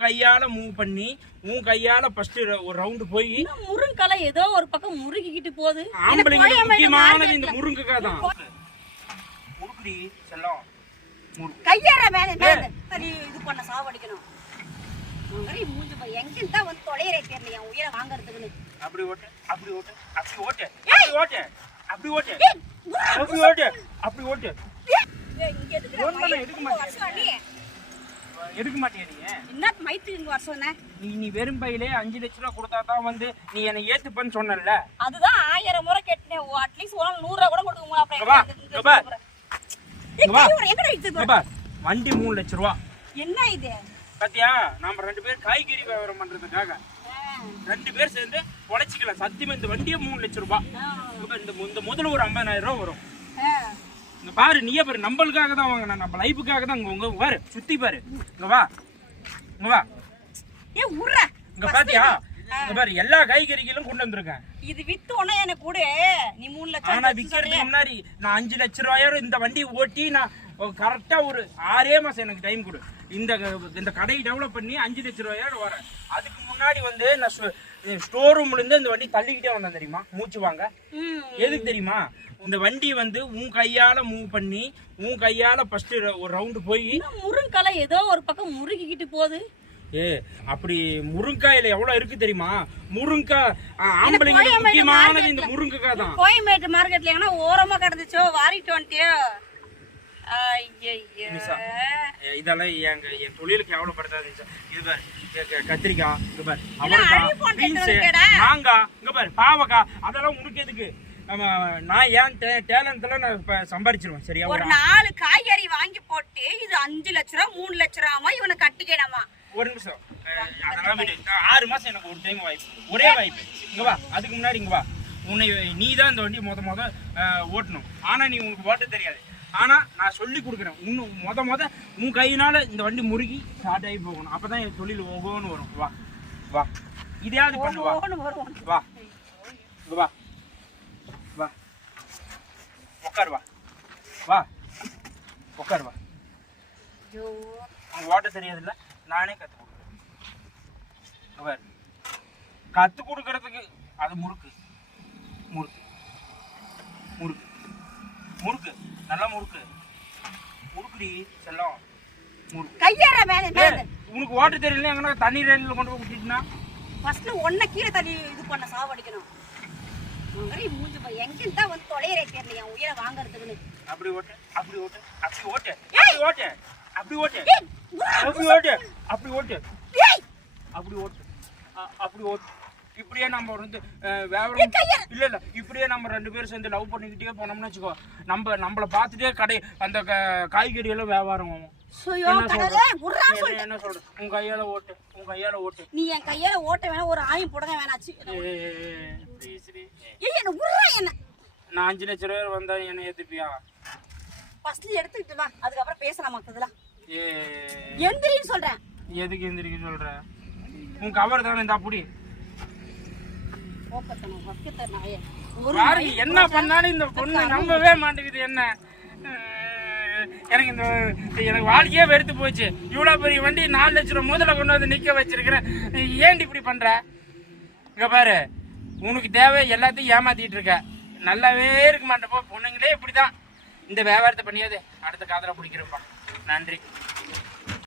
கையால மூவ் பண்ணி உன் கையால ஃபர்ஸ்ட் ஒரு ரவுண்டு போய் முருங்கலை ஏதோ ஒரு பக்கம் முருகிக்கிட்டு போகுது. ஆம்பளைங்களுக்கு முக்கியமானது இந்த முருங்கைக்காய் தான். முறுக்குடி செல்லம். கையேற மேல மேல. சரி இது பண்ண சாவடிக்கணும். மூஞ்சி போய் எங்க தான் வந்து தொலைறே தெரியல என் உயிரை வாங்குறதுக்குன்னு. அப்படி ஓட்டு அப்படி ஓட்டு அப்படி ஓட்டு அப்படி ஓட்டு அப்படி ஓட்டு. அப்படி ஓட்டு அப்படி ஓட்டு. இங்க பண்ண மயித்து எடுக்க மாட்டியா நீ? என்ன மயித்துக்கு இங்க வர சொன்ன? நீ நீ வெறும் பையிலே அஞ்சு லட்ச ரூபா கொடுத்தா தான் வந்து நீ என்னை ஏத்துப்பன்னு சொன்னல அதுதான் ஆயிரம் முறை கேட்டேன் அட்லீஸ்ட் ஒரு நூறு ரூபா கூட கொடுக்குமா அப்புறம் வண்டி மூணு லட்ச ரூபா. என்ன இது? பாத்தியா நாம ரெண்டு பேர் காய்கறி வியாபாரம் பண்றதுக்காக. ரெண்டு பேர் சேர்ந்து உழைச்சிக்கலாம் சத்தியமா இந்த வண்டியே மூணு லட்ச ரூபாய் இந்த முதல்ல ஒரு ஐம்பதாயிரம் ரூபா வரும். இங்க பாரு நீயே பாரு நம்மளுக்காக தான் வாங்கின நம்ம லைஃபுக்காக தான் இங்க உங்க பாரு சுத்தி பாரு. இங்க வா. இங்க வா. ஏ உர்ற. இங்க பாத்தியா? இங்க பாரு எல்லா காய்கறிகளும் கொண்டு வந்திருக்கேன். இது வித்து உடனே எனக்கு கூட. நீ மூணு லட்சம் ஆனா விக்கிறதுக்கு. முன்னாடி நான் அஞ்சு லட்ச ரூபாயோட இந்த வண்டி ஓட்டி நான் கரெக்டா ஒரு ஆறே மாசம் எனக்கு டைம் கொடு. இந்த இந்த கடையை டெவலப் பண்ணி அஞ்சு லட்ச ரூபாயோட வரேன். அதுக்கு முன்னாடி வந்து நான் ஸ்டோர் ரூம்ல இருந்து இந்த வண்டி தள்ளிக்கிட்டே வந்தேன் தெரியுமா? மூச்சு வாங்க. எதுக்கு தெரியுமா? இந்த வண்டி வந்து உன் கையால மூவ் பண்ணி உன் கையால ஃபர்ஸ்ட் ஒரு ரவுண்டு போய் முருங்கலை ஏதோ ஒரு பக்கம் முருகிக்கிட்டு போகுது. ஏ அப்படி முருங்காயில எவ்வளவு இருக்கு தெரியுமா? முருங்காய் ஆ, ஆம்பளைங்களுக்கு கோயம்பேடு முக்கியமானது இந்த முருங்கைக்காய் தான். கோயம்பேட்டு மார்க்கெட்ல எங்கன்னா ஓரமா கிடந்துச்சோ வாரிட்டு வந்துட்டியோ. இதெல்லாம் எங்க என் தொழிலுக்கு எவ்வளவு படுத்தாது இது பாரு கத்திரிக்காய் பாரு அவரைக்காய் பீன்ஸ் மாங்காய் இங்க பாரு பாவக்காய் அதெல்லாம் உனக்கு எதுக்கு? நம்ம நான் ஏன் டேலண்ட்ல நான் இப்ப சம்பாரிச்சிருவேன் சரியா? ஒரு நாலு காய்கறி வாங்கி போட்டு இது அஞ்சு லட்ச ரூபா மூணு லட்ச ரூபாமா இவனை கட்டிக்கணுமா? ஒரு நிமிஷம். அதெல்லாம் விடு. ஆறு மாசம் எனக்கு ஒரு டைம் வாய்ப்பு. ஒரே வாய்ப்பு. இங்க வா. அதுக்கு முன்னாடி இங்க வா. உன்னை நீ தான் இந்த வண்டி முத முத ஓட்டணும். ஆனா நீ உனக்கு ஓட்ட தெரியாது. ஆனா நான் சொல்லி கொடுக்குறேன். இன்னும் முத முத உன் கையினால இந்த வண்டி முறுகி ஸ்டார்ட் ஆகி போகணும். அப்பதான் என் தொழில் ஓகோன்னு வரும். வா. வா. இதையாவது பண்ணு வா. வா. வா. வா. உட்கார் வா. வா. உட்கார் வா. உனக்கு ஓட்ட தெரியாதுல்ல? நானே கற்றுக் கொடுக்குறேன். அவர் கற்றுக் கொடுக்கறதுக்கு அது முறுக்கு. முறுக்கு. முறுக்கு. முறுக்கு. நல்லா முறுக்கு. முறுக்குடி செல்லம். உனக்கு ஓட்ட தெரியல எங்கன்னா தண்ணி ரேண்டில் கொண்டு போய் விட்டுட்டுனா ஃபர்ஸ்ட்ல ஒன்ன கீழே தள்ளி இது பண்ண சாவடிக்கணும். எங்க தான் வந்து தொலைறே தெரியல என் உயிரை வாங்குறதுக்குன்னு. அப்படி ஓட்டு அப்படி ஓட்டு அப்படி ஓட்டு அப்படி ஓட்டு அப்படி ஓட்டு. அப்படி ஓட்டு அப்படி ஓட்டு. அப்படி ஓட்டு. அப்படி ஓட்டு. இப்படியே நம்ம வந்து வியாபாரம் இல்ல இல்ல. இப்படியே நம்ம ரெண்டு பேரும் சேர்ந்து லவ் பண்ணிக்கிட்டே போனோம்னு வச்சுக்கோ நம்ம நம்மள பார்த்துட்டே கடை அந்த காய்கறி எல்லாம் வியாபாரம் ஆகும். என்ன சொல்ற? உன் கையால ஓட்டு. கையால ஓட்டு. நீ என் கையால ஓட்ட வேணா ஒரு ஆயும் போட வேணாச்சு. ஏய், என்ன என்ன? நான் அஞ்சு லட்ச ரூபாய் வந்தா என்ன ஏத்துப்பியா? ஃபர்ஸ்ட்ல எடுத்துக்கிட்டு வா அதுக்கப்புறம் பேசலாம் மத்ததுல ஏ எந்திரின்னு சொல்றேன். எதுக்கு எந்திரிக்க சொல்ற? உன் கவர் தானே இந்த அப்படி என்ன பண்ணாலும் இந்த பொண்ணு நம்பவே மாட்டேங்குது என்ன? எனக்கு இந்த எனக்கு வாழ்க்கையே வெறுத்து போச்சு. இவ்வளோ பெரிய வண்டி நாலு லட்ச ரூபா முதல்ல கொண்டு வந்து நிற்க வச்சிருக்கிறேன். ஏன்டி இப்படி பண்ணுற இங்கே பாரு உனக்கு தேவை எல்லாத்தையும் ஏமாத்திட்டு இருக்க. நல்லாவே இருக்க மாட்டேப்போ பொண்ணுங்களே இப்படி தான் இந்த வியாபாரத்தை பண்ணியாது அடுத்த காதலை பிடிக்கிறப்பா நன்றி.